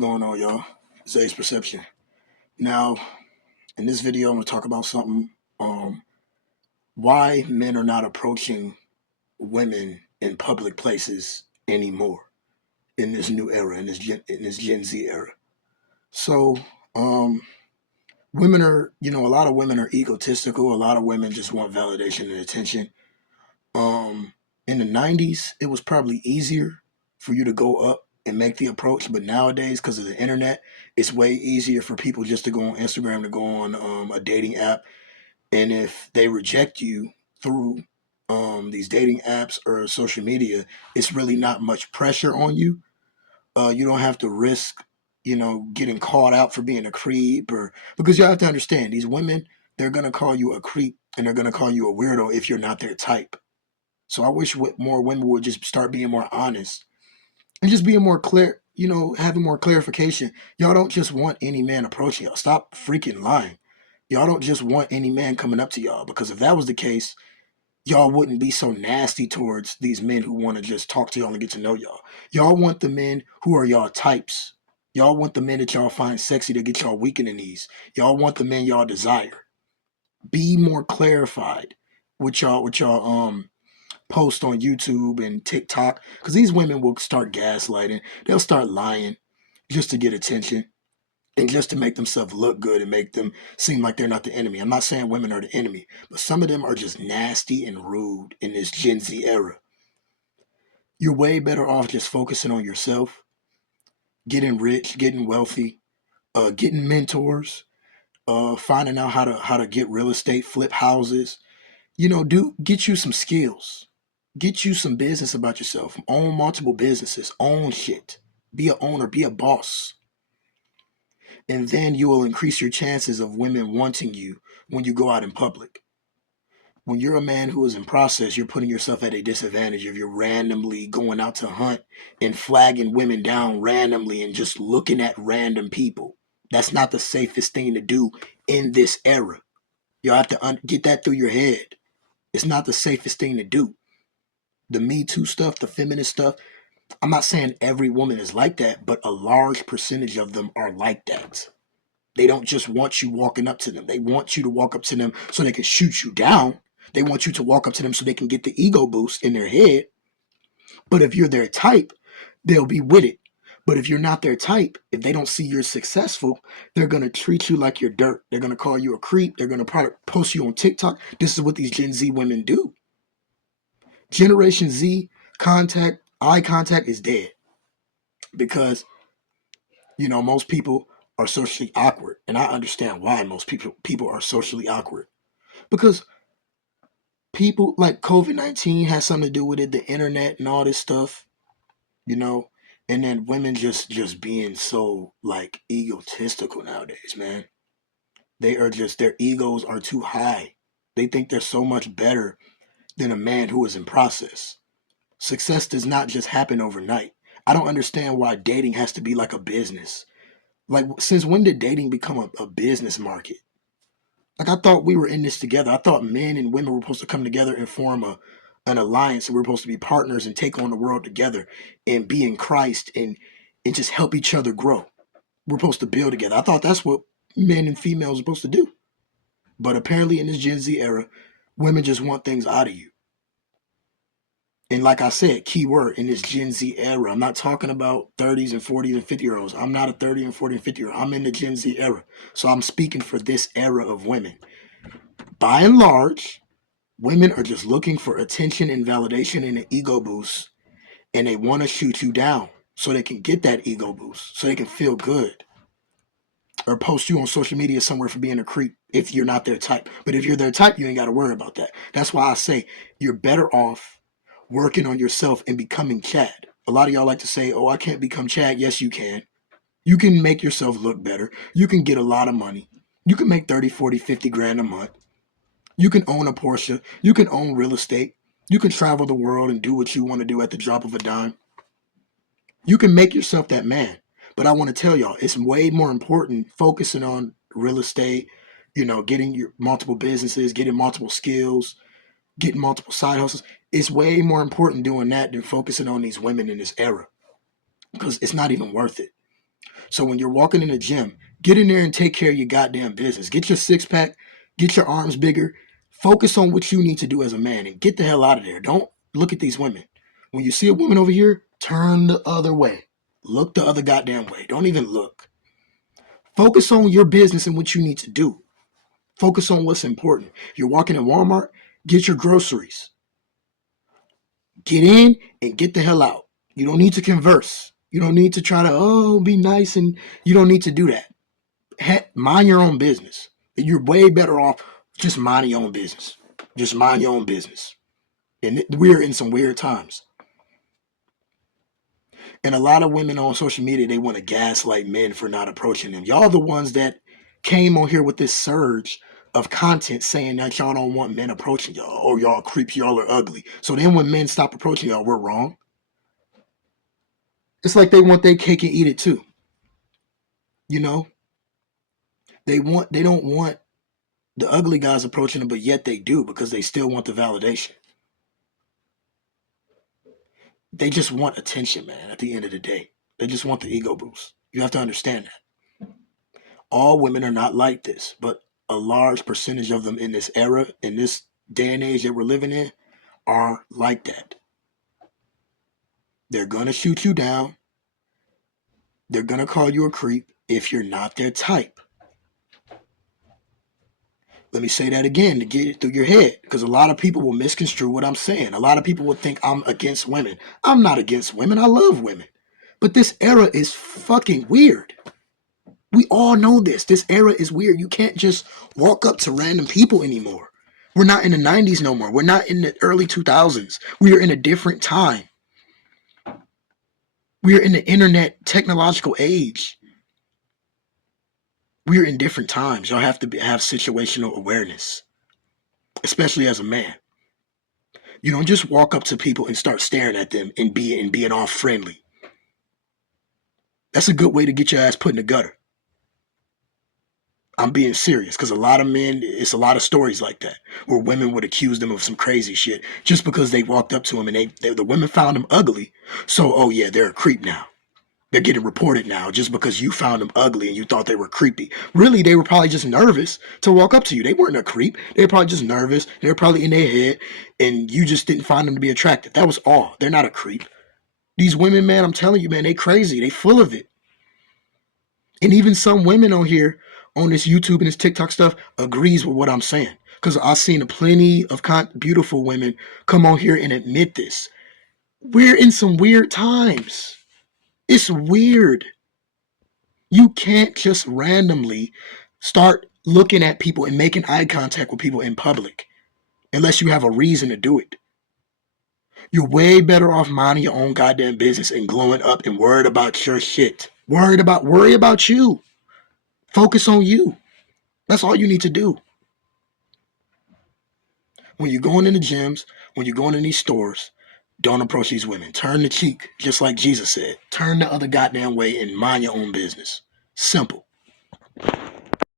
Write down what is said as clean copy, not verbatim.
going on, y'all? Zay's Perception. Now, in this video, I'm going to talk about something, why men are not approaching women in public places anymore in this new era, in this Gen Z era. So, um, women are, a lot of women are egotistical. A lot of women just want validation and attention. Um, in the 90s, it was probably easier for you to go up and make the approach, but nowadays, because of the internet, it's way easier for people just to go on Instagram, to go on a dating app, and if they reject you through these dating apps or social media, it's really not much pressure on you. You don't have to risk, getting called out for being a creep, or because you have to understand these women, they're gonna call you a creep and they're gonna call you a weirdo if you're not their type. So I wish more women would just start being more honest and just being more clear, having more clarification. Y'all don't just want any man approaching y'all. Stop freaking lying. Y'all don't just want any man coming up to y'all, because if that was the case, y'all wouldn't be so nasty towards these men who want to just talk to y'all and get to know y'all. Y'all want the men who are y'all types. Y'all want the men that y'all find sexy to get y'all weak in the knees. Y'all want the men y'all desire. Be more clarified with y'all post on YouTube and TikTok, because these women will start gaslighting. They'll start lying just to get attention and just to make themselves look good and make them seem like they're not the enemy. I'm not saying women are the enemy, but some of them are just nasty and rude in this Gen Z era. You're way better off just focusing on yourself, getting rich, getting wealthy, getting mentors, finding out how to get real estate, flip houses. Get you some skills. Get you some business about yourself. Own multiple businesses. Own shit. Be a owner. Be a boss. And then you will increase your chances of women wanting you when you go out in public. When you're a man who is in process, you're putting yourself at a disadvantage if you're randomly going out to hunt and flagging women down randomly and just looking at random people. That's not the safest thing to do in this era. You have to get that through your head. It's not the safest thing to do. The Me Too stuff, the feminist stuff, I'm not saying every woman is like that, but a large percentage of them are like that. They don't just want you walking up to them. They want you to walk up to them so they can shoot you down. They want you to walk up to them so they can get the ego boost in their head. But if you're their type, they'll be with it. But if you're not their type, if they don't see you're successful, they're going to treat you like you're dirt. They're going to call you a creep. They're going to post you on TikTok. This is what these Gen Z women do. Generation Z eye contact is dead, because most people are socially awkward, and I understand why most people are socially awkward, because people like COVID-19 has something to do with it, the internet and all this stuff, you know, and then women just being so like egotistical nowadays, man. Their egos are too high. They think they're so much better than a man who is in process. Success does not just happen overnight. I don't understand why dating has to be like a business. Like, since when did dating become a business market? Like, I thought we were in this together. I thought men and women were supposed to come together and form an alliance, and we're supposed to be partners and take on the world together and be in Christ and just help each other grow. We're supposed to build together. I thought that's what men and females are supposed to do. But apparently in this Gen Z era, women just want things out of you. And like I said, key word, in this Gen Z era, I'm not talking about 30s and 40s and 50-year-olds. I'm not a 30 and 40 and 50-year-old. I'm in the Gen Z era. So I'm speaking for this era of women. By and large, women are just looking for attention and validation and an ego boost. And they want to shoot you down so they can get that ego boost, so they can feel good. Or post you on social media somewhere for being a creep if you're not their type. But if you're their type, you ain't got to worry about that. That's why I say you're better off working on yourself and becoming Chad. A lot of y'all like to say, oh, I can't become Chad. Yes, you can. You can make yourself look better. You can get a lot of money. You can make 30, 40, 50 grand a month. You can own a Porsche. You can own real estate. You can travel the world and do what you want to do at the drop of a dime. You can make yourself that man. But I want to tell y'all, it's way more important focusing on real estate, getting your multiple businesses, getting multiple skills, getting multiple side hustles. It's way more important doing that than focusing on these women in this era, because it's not even worth it. So when you're walking in the gym, get in there and take care of your goddamn business. Get your six pack, get your arms bigger. Focus on what you need to do as a man and get the hell out of there. Don't look at these women. When you see a woman over here, turn the other way. Look the other goddamn way. Don't even look. Focus on your business and what you need to do. Focus on what's important. You're walking in Walmart, get your groceries. Get in and get the hell out. You don't need to converse. You don't need to try to, be nice, and you don't need to do that. Mind your own business. You're way better off just minding your own business. Just mind your own business. And we're in some weird times. And a lot of women on social media, they want to gaslight men for not approaching them. Y'all the ones that came on here with this surge of content saying that y'all don't want men approaching y'all, or y'all creep, y'all are ugly. So then when men stop approaching y'all, we're wrong. It's like they want their cake and eat it too. You know? They don't want the ugly guys approaching them, but yet they do, because they still want the validation. They just want attention, man, at the end of the day. They just want the ego boost. You have to understand that. All women are not like this, but a large percentage of them in this era, in this day and age that we're living in, are like that. They're going to shoot you down. They're going to call you a creep if you're not their type. Let me say that again to get it through your head, because a lot of people will misconstrue what I'm saying. A lot of people will think I'm against women. I'm not against women. I love women. But this era is fucking weird. We all know this. This era is weird. You can't just walk up to random people anymore. We're not in the 90s no more. We're not in the early 2000s. We are in a different time. We are in the internet technological age. We're in different times. Y'all have to have situational awareness, especially as a man. You don't just walk up to people and start staring at them and being all friendly. That's a good way to get your ass put in the gutter. I'm being serious, because a lot of men, it's a lot of stories like that where women would accuse them of some crazy shit just because they walked up to them and the women found them ugly. So, oh yeah, they're a creep now. They're getting reported now just because you found them ugly and you thought they were creepy. Really, they were probably just nervous to walk up to you. They weren't a creep. They were probably just nervous. They were probably in their head, and you just didn't find them to be attractive. That was all. They're not a creep. These women, man, I'm telling you, man, they crazy. They full of it. And even some women on here, on this YouTube and this TikTok stuff, agrees with what I'm saying. Because I've seen plenty of beautiful women come on here and admit this. We're in some weird times. It's weird. You can't just randomly start looking at people and making eye contact with people in public unless you have a reason to do it. You're way better off minding your own goddamn business and glowing up and worried about your shit. Worry about you. Focus on you. That's all you need to do. When you're going in the gyms, when you're going in these stores, don't approach these women. Turn the cheek, just like Jesus said. Turn the other goddamn way and mind your own business. Simple.